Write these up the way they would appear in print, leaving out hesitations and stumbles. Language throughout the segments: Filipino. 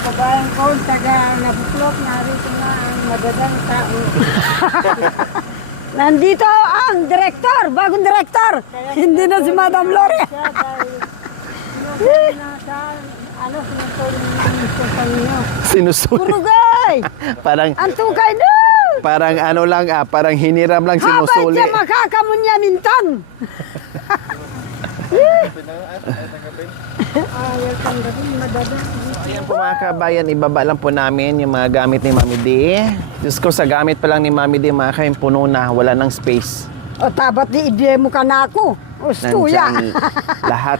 kababayan ko, taga nabuklok, narito nga ang madagang tao. Nandito ang direktor, bagong direktor. Hindi na si Madam Lori. Sinusuli. Purugay! Parang, Ang tukay no! parang ano lang parang hiniram lang Habay sinusuli. siya makakamunya mintan. Ayan po mga kabayan, ibaba lang po namin yung mga gamit ni Mami D. Diyos ko, sa gamit pa lang ni Mami D, mga kayong puno na, wala ng space. O tabat di i-demo ka na ako. Ustuya. Nandyan lahat.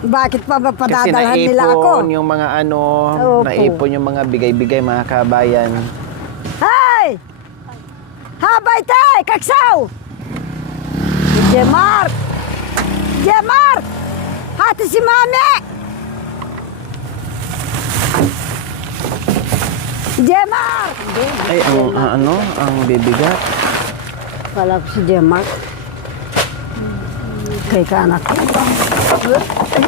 Bakit pa ba Kasi padadalhan nila ako? naipon yung mga ano, Opo. naipon yung mga bigay-bigay mga kabayan. Hey! Habay tay! Kaksaw! Jemar! Jemar! Hati si Mami! Jemar! Ay, ang bibigat. Kala ko si Jemar. Kay ka anak ko. Ay,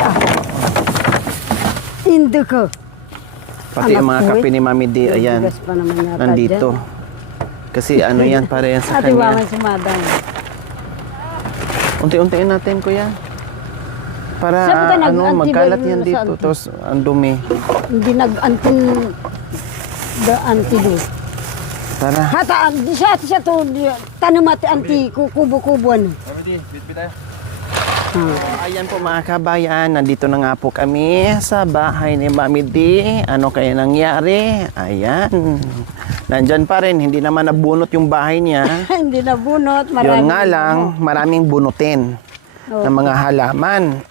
Hindi ko. Pati ang mga Anak ko, kape ni Mami D, ayan, Bigas pa naman yata nandito. dyan. Kasi ano yan, para yan sa Ate Waman kanya. si Madam. Unti-untiin natin, kuya. Para Saan ka magkalat nag-antibiotic yan sa dito. anti? Tapos ang dumi. Hindi antidote. Tara. Hata, di siya to, tanumati anti kubo-kubuan. Ayan po mga kabayan, nandito na nga po kami sa bahay ni Mami D. Ano kaya nangyari? Ayan. Nandyan pa rin, hindi naman nabunot yung bahay niya. Hindi na bunot. Yun nga lang, maraming bunutin ng mga halaman.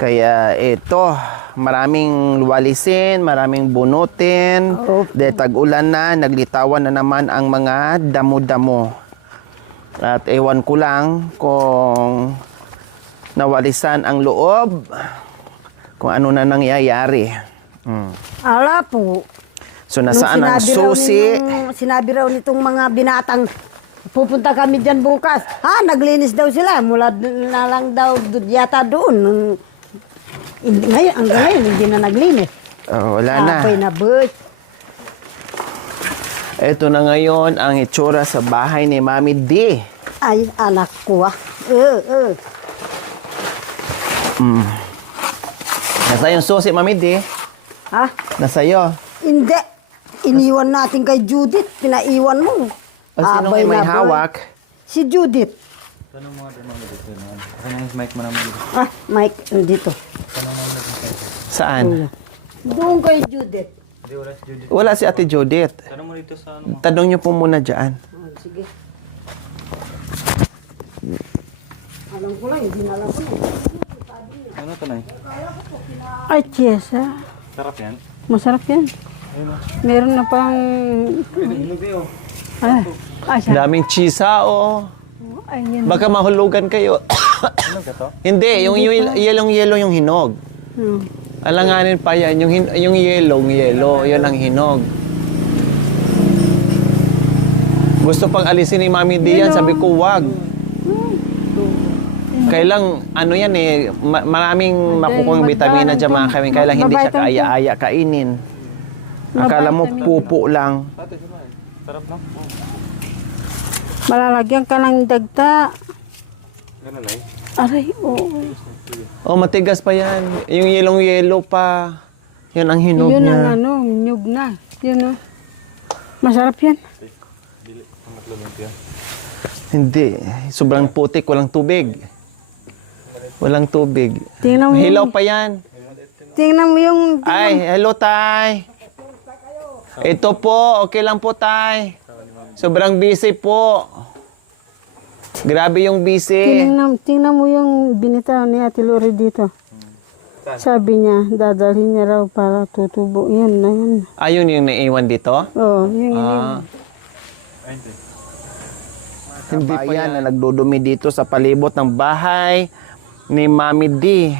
Kaya ito, maraming walisin, maraming bunutin. Dahil tag-ulan na, naglitawan na naman ang mga damo-damo. At ewan ko lang kung nawalisan ang loob, kung ano na nangyayari. Ala po. So nasaan ang susi? Sinabi raw nitong mga binatang, pupunta kami dyan bukas. Ha, naglinis daw sila. Mula na lang daw yata doon. Ngayon, hanggang ngayon, hindi na naglinis. Oh, wala na. Apoy na bus. Ito na ngayon ang itsura sa bahay ni Mami D. Ay, anak ko ah. Nasa yung susi, Mami D. Ha? Nasa iyo. Hindi. Iniwan natin kay Judith. Pinaiwan mo. O sino Abay may na, boy. hawak? Si Judith. Ah, Mike, dito. Saan? Doon kay Judith. Wala si Ate Judith. Tanong mo dito sa ano? Tanong niyo po muna dyan. Oh, sige. Alam ko lang, hindi na alam ko lang. Ano to na? Ay, Chesa. Sarap yan. Masarap yan. Meron na pang... Hinog Ay, siya. Daming chisa, oh. Ay, yan. Baka mahulugan kayo. Hinog ka to? Hindi, yung yellow yung hinog. Hmm. Alanganin pa yan, yung yellow, yun ang hinog. Gusto pang alisin ni Mami D yan, sabi ko wag. Kailang, ano yan eh, maraming makukuhang vitamina dyan mga kawin. Kailang hindi siya kaaya-aya kainin. Akala mo pupo lang. Sarap no? Malalagyan ka ng dagta. Ganun ay. Aray, oo. Oh, matigas pa yan. Yung yellow pa. Yan ang hinog Yun niya. ang ano, nyug na. Yun oh. Masarap yan. Hindi. Sobrang putik, walang tubig. Walang tubig. Tingnan mo Hilaw yung, pa yan. tingnan mo yung... Ay, hello, Tay. Ito po, okay lang po, Tay. Sobrang busy po. Grabe yung busy. Tingnan mo yung binitaw ni Ate Lori dito. Sabi niya, dadalhin niya raw para tutubo. Yun na yun. Ayun yung naiwan dito? Oo, yun. Hindi pa yan na nagdudumi dito sa palibot ng bahay ni Mami D.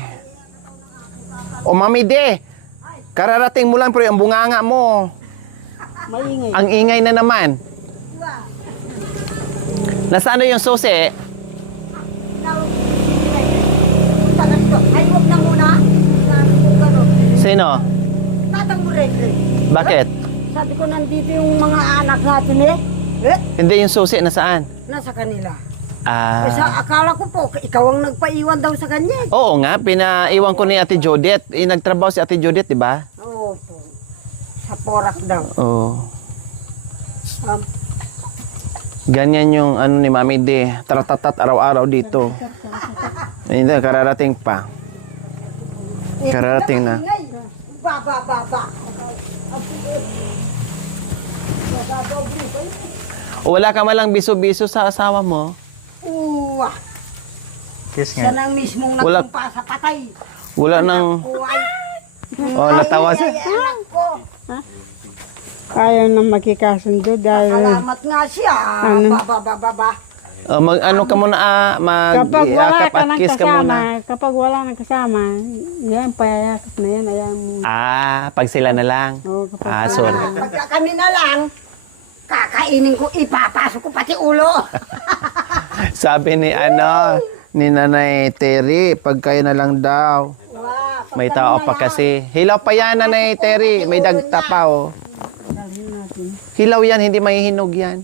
O Mami D, kararating mo lang pero ang bunganga mo. Maingay. Ang ingay na naman. Nasaan na yung susi? Punta ka dito. Ay, huwag na muna. Sino? tatang mo rin. Bakit? Sabi ko, nandito yung mga anak natin eh. Hindi yung susi na saan? Nasa kanila. Ah. Kasi akala ko po, ikaw ang nagpaiwan daw sa kanya. Oo nga, pinaiwan ko ni Ate Judith. Nagtrabaho si Ate Judith, di ba? Oo po. Sa Porac daw. Oo. Um, Ganyan yung ano ni Mami D. Taratatat araw-araw dito. Hindi, kararating pa. Kararating na. Ba. O, wala ka malang biso-biso sa asawa mo? Uwa. Kiss Siya nga. nang mismong Wala. nagtumpa sa patay. Wala nang... Uway. Oh, natawa siya. Anak ko. Ayaw na makikasundo dahil Salamat nga siya. Ano? Ba. Ano ka muna, kapag wala mag-iakap ka at ng kiss ka kasama, muna. kapag wala ng kasama, yan, payayakap na yan, ayaw mo. Pag sila na lang. Oo, kapag Sorry. Pagka kami na lang, kakainin ko, ipapasok ko pati ulo. Sabi ni ni Nanay Terry, pag kayo na lang daw. Wow, May tao pa kasi. Hilaw pa yan, Nanay Terry. May dagta pa, oh. Hilaw yan, hindi mahihinog yan.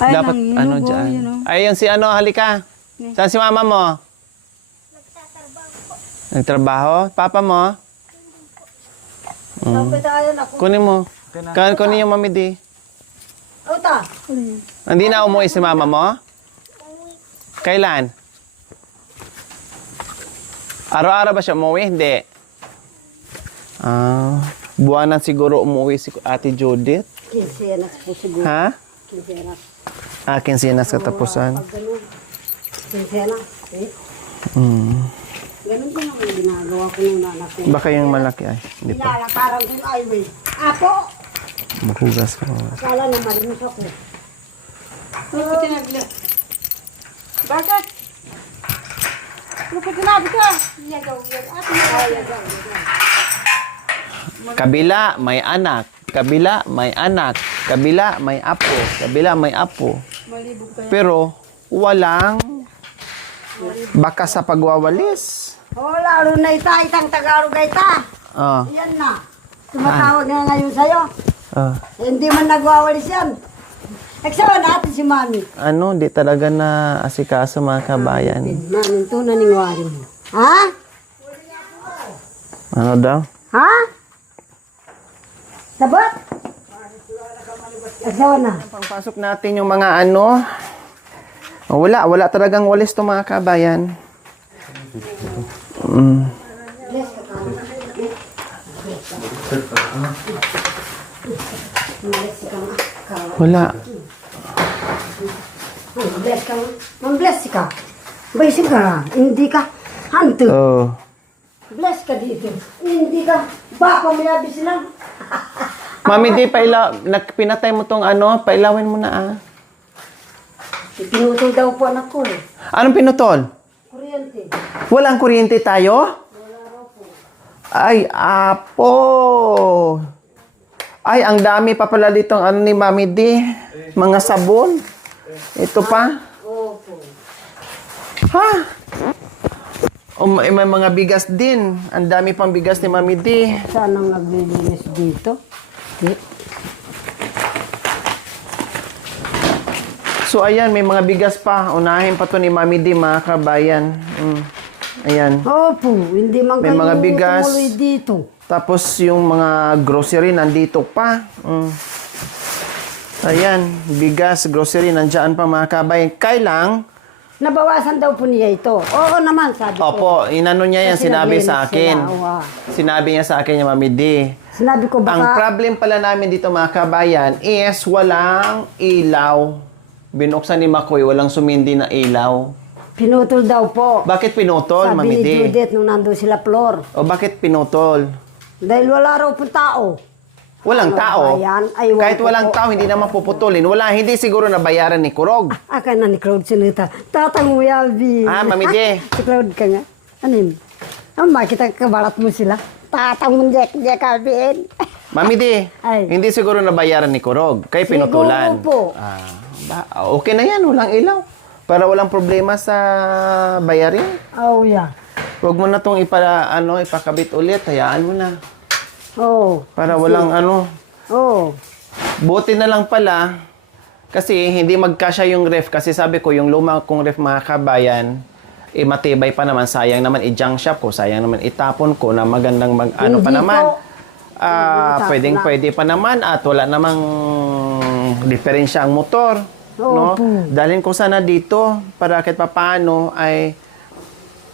Ay, Dapat, ano dyan? Ayun si halika. Saan si mama mo? Nagtrabaho. Papa mo? Sabi tayo na kung Kunin mo. Kunin yung mami di. Uta. Hindi na umuwi si mama mo? Kailan? Araw-araw ba siya umuwi? Hindi. Buwanan siguro umuwi si Ate Judith. Kinsenas po siguro. Ha? Kinsenas. Kinsinas katapusan. Pag ganun. Kinsenas. Eh. Ganun din naman yung ginagawa ko ng anak ko. Baka yung malaki ay. Hindi pa. Nilalakaran ko yung highway. Apo! Maghugas ko. Akala na marinig ako. Ano ko tinagli? Bakit? Ano ko tinabi ka? Kabila, may anak. Kabila, may anak. Kabila, may apo. Kabila, may apo. Malibog kayo. Pero, walang baka sa pagwawalis. Oh, lalo na itang Tagalog ita. Ah. Yan na. Tumatawag na ngayon sa'yo. Hindi man nagwawalis yan. Nagsawa natin si Mami. Di talaga na asikaso mga kabayan. Mami, ito na ningwari mo. Ha? Ano daw? Ha? Sabot? Nagsawa na. Pangpasok natin yung mga wala talagang walis to mga kabayan. Wala. Bless ka. Bless ka. Bless ka. Hindi ka. Hanto. Oh. Bless ka dito. Hindi ka. Baka may abis lang. Mami, pinatay mo tong pailawin mo na Pinutol daw po anak ko eh. Anong pinutol? Kuryente. Walang kuryente tayo? Ay, apo. Ay, ang dami pa pala ditong ni Mami D. Mga sabon. Ito pa. Opo. Ha? May mga bigas din. Ang dami pang bigas ni Mami D. Saan ang naglilinis dito? So, ayan, may mga bigas pa. Unahin pa to ni Mami D, mga kabayan. Ayan. Opo, hindi man May kayo mga bigas. tumuloy dito. Tapos, yung mga grocery nandito pa. Ayan, bigas, grocery, nandyan pa mga kabayan. Kailang, Nabawasan daw po niya ito. Oo naman, sabi ko. opo, inano niya yan, Kasi sinabi naglinis sa akin. sila, oo. Sinabi niya sa akin yung Mami D. Sinabi ko Ang baka problem pala namin dito mga kabayan is walang ilaw. Binuksan ni Makoy, walang sumindi na ilaw. pinutol daw po. Bakit pinutol, Sabi Mami ni D? Judith nung nandun sila floor. O bakit pinutol? Dahil wala raw po tao. Walang Ano tao. ba yan? Ay, wala Kahit po walang po. tao, hindi naman puputulin. Hindi siguro nabayaran ni Kurog. Aka na ni Claude sinita. Tatang mo yabi. Mami D. Si Claude ka nga. Ano yun? Bakit ang kabalat mo sila? Tatang mo Jack Abin. Mami D, Ay. hindi siguro nabayaran ni Kurog. Kaya pinutulan. Siguro po. Okay na yan, walang ilaw. Para walang problema sa bayarin. Oh, yeah. Huwag mo na itong ipakabit ulit. Hayaan mo na. Oo. Para walang Oo. Buti na lang pala, kasi hindi magkasya yung ref. Kasi sabi ko, yung luma kong ref mga kabayan, matibay pa naman. Sayang naman i-junk shop ko. Sayang naman itapon ko na magandang pa Hindi naman. po. Pwede pa naman at wala namang diferensya ang motor. No? Dalhin ko sana dito para kahit papaano ay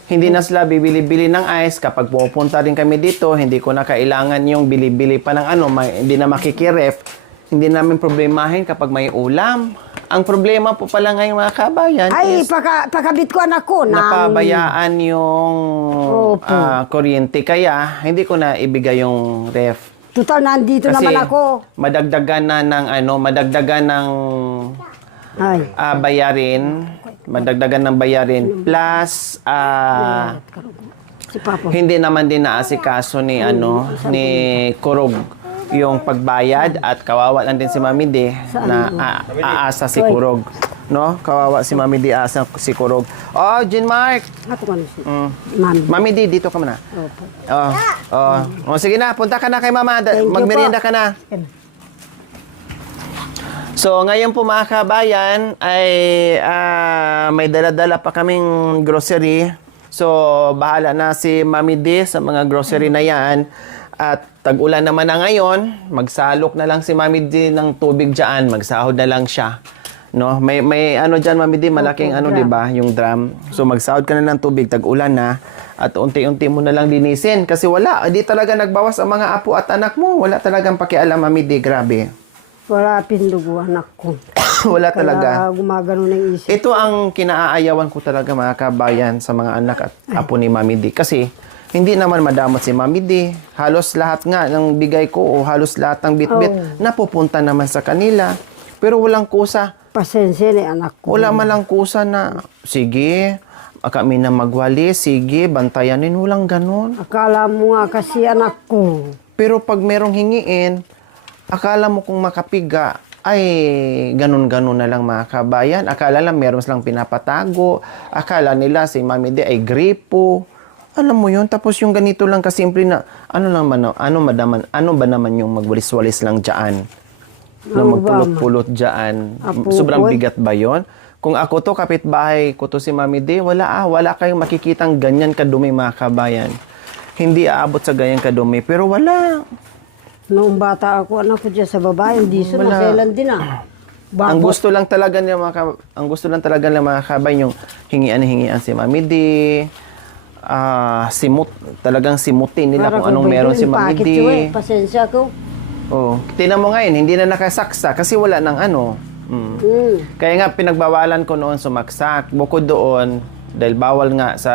hindi na sila bibili-bili ng ice. Kapag pupunta rin kami dito, hindi ko na kailangan yung bili-bili pa ng hindi na makikiref. Hindi namin problemahin kapag may ulam. Ang problema po pala ngayon mga kabayan Ay, is pakabit ko anak ko. napabayaan yung Opo. kuryente. Kaya hindi ko na ibigay yung ref. Total, nandito Kasi naman ako. madagdagan ng Ay. bayarin. Madagdagan ng bayarin. Plus, Si Papa. hindi naman din naasikaso ni ni Kurog yung pagbayad at kawawa lang din si Mami D na aasa si Kurog. No? Kawawa si Mami D, aasa si Kurog. Oh, Jean-Mark! Ato ka na si Mami. Mami. Mami D, dito ka muna. Opo. Oh, sige na, punta ka na kay Mama. Thank you Magmerienda po. ka na. So, ngayon po mga kabayan ay may dala-dala pa kaming grocery. So, bahala na si Mami D sa mga grocery na yan. At tag-ulan naman na ngayon, magsalok na lang si Mami D ng tubig dyan. Magsahod na lang siya. No? May dyan, Mami D, malaking di ba? Yung drum. So, magsahod ka na ng tubig, tag-ulan na. At unti-unti mo na lang linisin. Kasi di talaga nagbawas ang mga apo at anak mo. Wala talagang pakialam, Mami D. Grabe. Wala pindugo anak ko. Wala talaga. Kaya gumagano ng isip. Ito ang kinaayawan ko talaga mga kabayan sa mga anak at apo ni Mami D. Kasi hindi naman madamot si Mami D. Halos lahat nga ng bigay ko o halos lahat ng bitbit napupunta naman sa kanila. Pero walang kusa. Pasensya ni anak ko. Wala man lang kusa na, sige, kami na magwali, sige, bantayanin. Walang ganun. Akala mo nga kasi anak ko. Pero pag merong hingiin, akala mo kung makapiga, ay ganun-ganun na lang mga kabayan. Akala lang meron silang pinapatago. Akala nila si Mami D ay gripo. Alam mo yun, tapos yung ganito lang kasimple na, ano ba naman yung magwalis-walis lang dyan? Na magpulot-pulot dyan. Apo, Sobrang oy. bigat ba yon? Kung ako to, kapitbahay ko to si Mami D, wala kayong makikitang ganyan kadumi mga kabayan. Hindi aabot sa ganyan kadumi, pero wala. Noong bata ako, anak ko dyan sa babae, hindi Wala. masailan din ah. Ang gusto lang talaga ng mga kabayan yung hingian si Mami D. Talagang simutin nila kung anong meron si Mami D. Pasensya ko. Oh, tingnan mo ngayon, hindi na nakasaksa kasi wala ng Kaya nga pinagbawalan ko noon sumaksak. Bukod doon, dahil bawal nga sa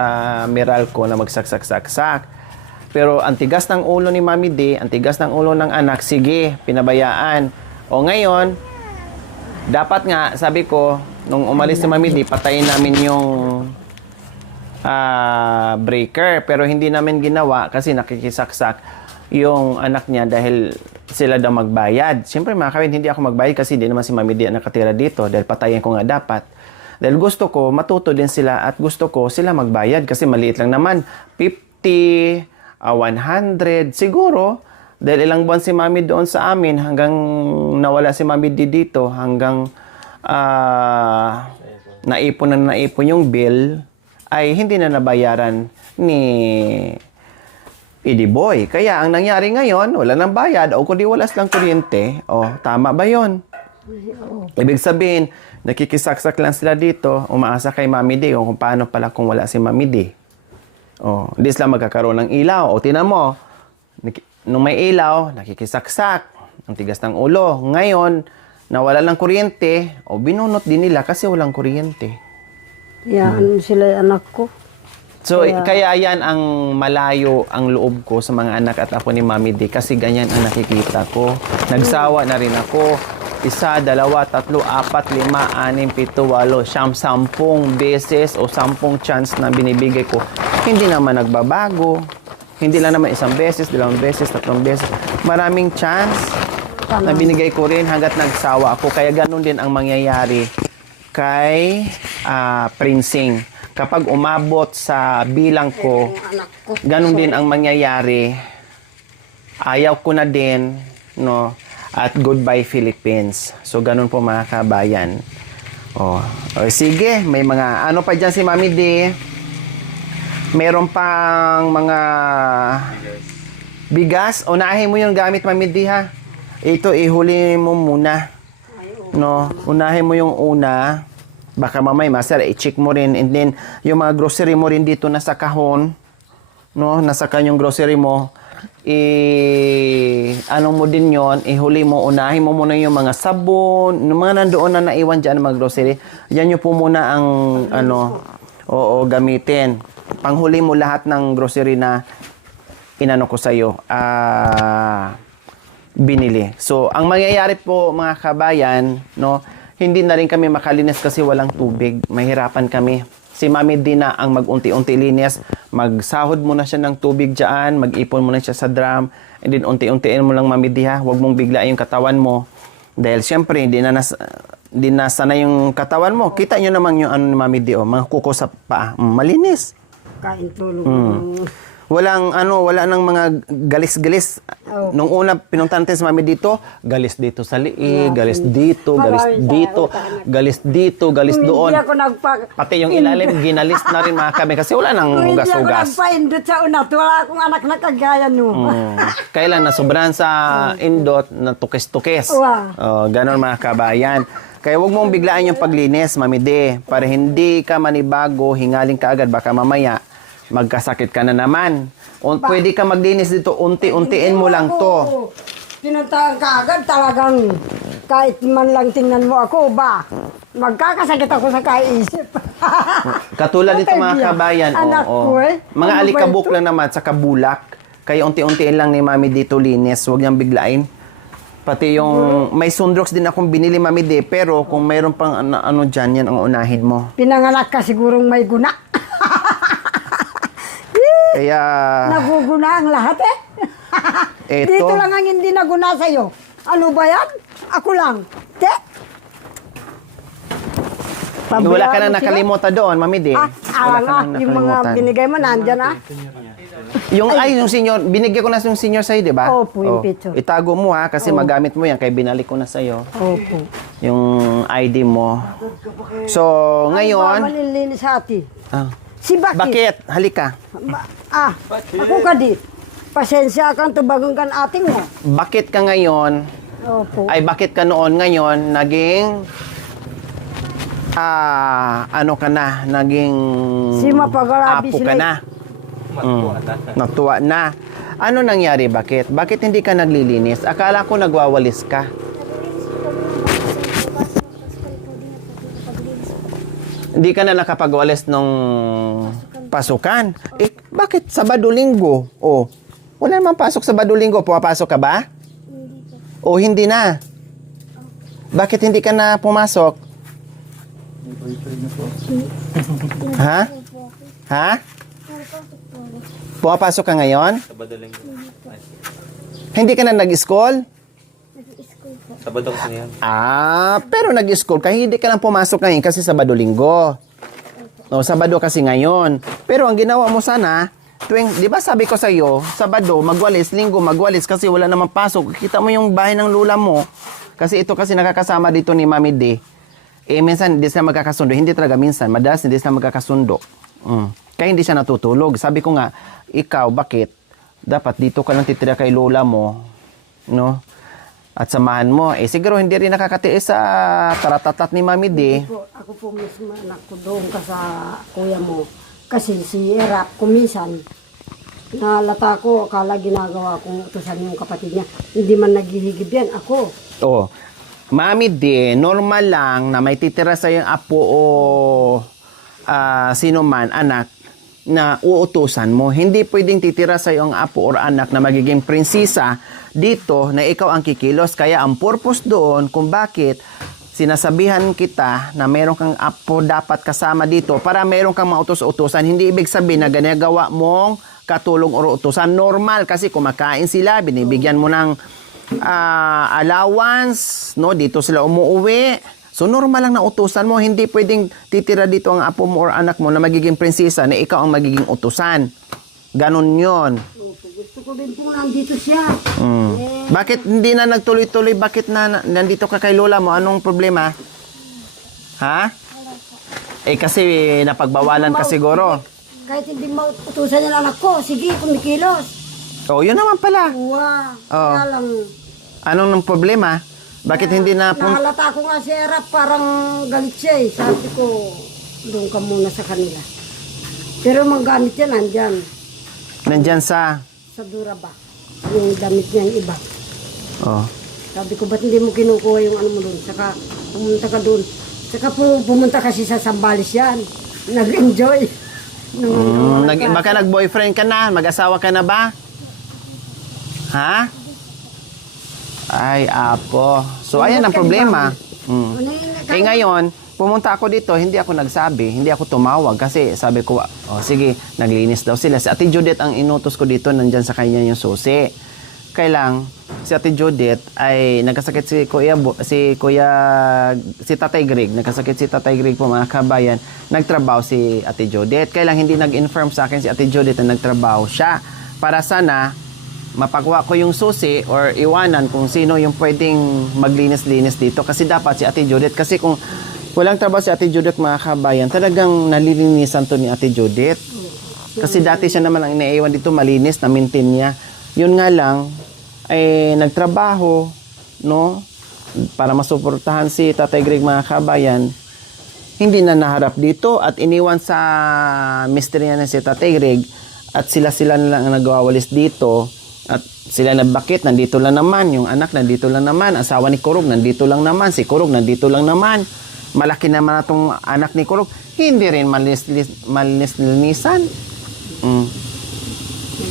Meralco na magsaksak-saksak. Pero ang tigas ng ulo ni Mami D, ang tigas ng ulo ng anak, sige, pinabayaan. O ngayon, dapat nga, sabi ko, nung umalis si Mami D, patayin namin yung breaker. Pero hindi namin ginawa kasi nakikisaksak yung anak niya dahil sila daw magbayad. Siyempre mga kawin, hindi ako magbayad kasi hindi naman si Mami D ang nakatira dito dahil patayin ko nga dapat. Dahil gusto ko, matuto din sila at gusto ko sila magbayad kasi maliit lang naman. 50, 100, siguro, dahil ilang buwan si Mami doon sa amin hanggang nawala si Mami D dito, hanggang naipon yung bill, ay hindi na nabayaran ni Boy. Kaya ang nangyari ngayon, wala nang bayad o kundi walas lang kuryente. O, tama ba yon? Ibig sabihin, nakikisaksak lang sila dito, umaasa kay Mami D o kung paano pala kung wala si Mami D. O, hindi sila magkakaroon ng ilaw. O, tinan mo, nung may ilaw, nakikisaksak. Ang tigas ng ulo. Ngayon, nawala ng kuryente, o binunot din nila kasi walang kuryente. Yan sila anak ko. So, kaya yan ang malayo ang loob ko sa mga anak at apo ni Mami D kasi ganyan ang nakikita ko. Nagsawa na rin ako. 1, 2, 3, 4, 5, 6, 7, 8, 10 beses o 10 chance na binibigay ko. Hindi naman nagbabago. Hindi lang naman 1 beses, 2 beses, 3 beses. Maraming chance na binigay ko rin hanggat nagsawa ako. Kaya ganun din ang mangyayari kay Princing. kapag umabot sa bilang ko, Anak ko. ganun din ang mangyayari. Ayaw ko na din, no? At goodbye Philippines. So, ganun po mga kabayan. O sige, may mga, ano pa dyan si Mami D? Meron pang mga bigas. Unahin mo yung gamit, Mami D, ha? Ito, ihuli mo muna. No? Unahin mo yung una. Baka mamay, master, i-check mo rin. And then, yung mga grocery mo rin dito nasa kahon. No? Nasa kanyang grocery mo. Ano mo din yon, ihuli mo, unahin mo muna yung mga sabon, yung mga nandoon na naiwan dyan, mga grocery. Yan yung po muna ang, gamitin. Panghuli mo lahat ng grocery na inano ko sa'yo. Binili. So, ang mangyayari po mga kabayan, no, hindi na rin kami makalinis kasi walang tubig. Mahirapan kami. Si Mami Dina ang mag-unti-unti linis. Magsahod mo na siya ng tubig dyan. Mag-ipon mo na siya sa drum. And then, unti-untiin mo lang, Mami Di, ha. Huwag mong bigla yung katawan mo. Dahil, syempre, hindi na sana yung katawan mo. Kita nyo naman yung ano ni Mami Di, mga kuko sa paa. Malinis. Kain tulog. Wala nang mga galis-galis. Oh. Nung una, pinuntahan natin sa Mami dito, galis dito sa liig, galis dito, galis dito, galis dito, galis Kung doon. hindi ako Pati yung ilalim, ginalis na rin mga kami kasi wala nang Kung hindi ako hugas-hugas. nagpa-indot sa una, wala akong anak na kagaya no. Kailan na sobrahan sa indot na tukes-tukes. Wow. Ganon mga kabayan. Kaya huwag mong biglaan yung paglinis, Mami De, para hindi ka manibago, hingaling ka agad, baka mamaya magkasakit ka na naman. Pwede ka maglinis dito, unti-untiin mo lang to. Pinuntahan ka agad talagang kahit man lang tingnan mo ako ba, magkakasakit ako sa kaisip. Katulad dito mga kabayan, Anak ko eh. Mga Ano ba alikabok ito? lang naman sa kabulak. Kaya unti-untiin lang ni Mami dito linis, huwag niyang biglain. Pati yung may sundrox din akong binili, Mami De, pero kung mayroon pang ano dyan, yan ang unahin mo. Pinanganak ka sigurong may guna. Kaya, Naguguna ang lahat eh. Eto. Dito lang ang hindi naguna sa'yo. Ano ba yan? Ako lang. Te? wala ka Pabayaan na sila? nakalimutan doon, Mami De. Ah, Wala ka nga. na Yung mga nakalimutan. binigay mo, nandyan ah. Yung senior, binigyan ko na yung senior sa'yo, di ba? Opo, yung picture. Itago mo ha, kasi magamit mo yan, kaya binalik ko na sa'yo. Opo. Yung ID mo. So, Ano ba ngayon, malilinis sa ati? ah, Si Bakit? bakit? Halika. Ako ka di. Pasensya kang tubagon kan ating mo. Bakit ka ngayon, Opo. ay bakit ka noon ngayon, naging, ano ka na, naging Si mapagarabi apo sila. ka na. Natuwa na. Ano nangyari? Bakit? Bakit hindi ka naglilinis? Akala ko nagwawalis ka. Hindi ka na nakapagwalis nung pasukan. Eh, bakit Sabado-Linggo? Oh, wala naman pasok Sabado-Linggo. Pumapasok ka ba? O hindi na? Bakit hindi ka na pumasok? Ha? Ha? Pumapasok ka ngayon? Hindi ka na nag-school? Sabado kasi yan. Pero nag-school ka, hindi ka lang pumasok ngayon kasi Sabado-Linggo. O, Sabado kasi ngayon. Pero ang ginawa mo sana, di ba sabi ko sa iyo, Sabado, magwalis, Linggo, magwalis kasi wala namang pasok. Kita mo yung bahay ng lula mo. Kasi ito kasi nakakasama dito ni Mami D. Minsan hindi sila magkakasundo. Hindi talaga minsan. Madalas hindi sila magkakasundo. Kaya hindi siya natutulog. Sabi ko nga, ikaw, bakit? Dapat dito ka lang titira kay lola mo. No? At samahan mo. Siguro hindi rin nakakatiis sa taratatat ni Mami D. Ako po mismo anak ko doon ka sa kuya mo. Kasi si Erap, kuminsan, nalata ko, akala ginagawa kong utusan yung kapatid niya. Hindi man naghihigib yan. Ako. Oh, Mami D, normal lang na may titira sa yung apo o sino man, anak, na uutusan mo. Hindi pwedeng titira sa yung apo or anak na magiging prinsesa dito na ikaw ang kikilos. Kaya ang purpose doon kung bakit sinasabihan kita na meron kang apo dapat kasama dito para meron kang mautos-utusan. Hindi ibig sabihin na ginagawa mong katulong or utusan. Normal kasi kumakain sila, binibigyan mo ng allowance, no? Dito sila umuuwi. So So normal lang na utusan mo, hindi pwedeng titira dito ang apo mo or anak mo na magiging prinsesa na ikaw ang magiging utusan. Ganon yon. Opo, gusto ko din pong nandito siya. Bakit hindi na nagtuloy-tuloy? Bakit nandito ka kay lola mo? Anong problema? Ha? Eh kasi napagbawalan ka siguro. Kahit hindi mautusan niya ng anak ko, sige, kumikilos. Oh, yun naman pala. Wow, Oo. kaya lang. Anong nang problema? Bakit hindi na... Nahalata ko nga si Erap, parang galit siya eh. Sabi ko, doon ka muna sa kanila. Pero manggamit yan, nandyan. Nandyan sa... Sa Duraba. Yung damit niya yung iba. Oh. Sabi ko, ba't hindi mo kinukuha yung ano mo doon? Saka pumunta ka doon. Saka pumunta kasi sa Sambales yan. Nag-enjoy. Baka nag-boyfriend ka na? Mag-asawa ka na ba? Ha? Ay, apo. So, ayan ang problema. Eh ngayon, pumunta ako dito, hindi ako nagsabi, hindi ako tumawag kasi sabi ko, oh sige, naglinis daw sila. Si Ate Judith ang inutos ko dito, nandyan sa kanya yung susi. Kailang, si Ate Judith ay nagkasakit si Tatay Greg, nagkasakit si Tatay Greg po mga kabayan, nagtrabaho si Ate Judith. Kailang hindi nag-inform sa akin si Ate Judith na nagtrabaho siya para sana mapagawa ko yung susi or iwanan kung sino yung pwedeng maglinis-linis dito. Kasi dapat si Ate Judith, kasi kung walang trabaho si Ate Judith mga kabayan, talagang nalilinisan to ni Ate Judith. Kasi dati siya naman ang iniiwan dito, malinis, na-maintain niya. Yun nga lang, ay nagtrabaho, no? Para masuportahan si Tatay Greg mga kabayan, hindi na naharap dito at iniwan sa mister niya na si Tatay Greg at sila na lang ang nagwawalis dito. At sila nabakit, nandito lang naman. Yung anak, nandito lang naman. Asawa ni Kurog, nandito lang naman. Si Kurog, nandito lang naman. Malaki naman itong anak ni Kurog. Hindi rin malinis-linisan.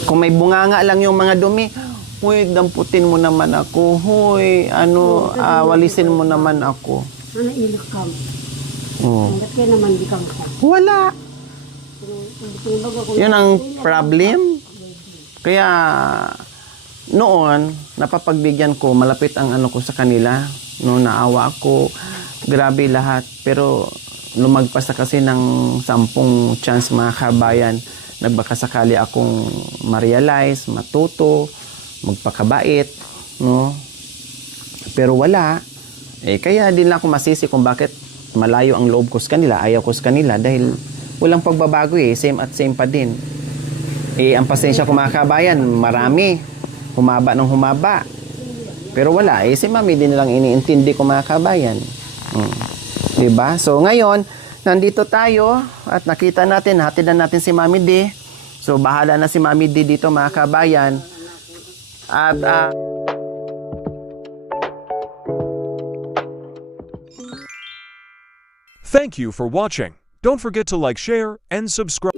Kung may bunganga lang yung mga dumi, huy, damputin mo naman ako. Huy, walisin mo naman ako. Ano ilok ka? Oh. Ba't kayo naman di ka mukha? Wala. Yun ang problem. Kaya noon, napapagbigyan ko, malapit ang ano ko sa kanila. No, naawa ako. Grabe lahat. Pero lumagpas na kasi ng 10 chance mga kabayan. Nagbaka sakali akong ma-realize, matuto, magpakabait. No? Pero wala. Kaya din lang ako masisi kung bakit malayo ang loob ko sa kanila, ayaw ko sa kanila. Dahil walang pagbabago same at same pa din. Ang pasensya ko mga kabayan, marami. Humaba ng humaba. Pero wala, si Mami din nilang iniintindi ko mga kabayan. Diba? So ngayon, nandito tayo at nakita natin, hatid na natin si Mami D. So bahala na si Mami D dito mga kabayan. At Thank you for watching. Don't forget to like, share, and subscribe.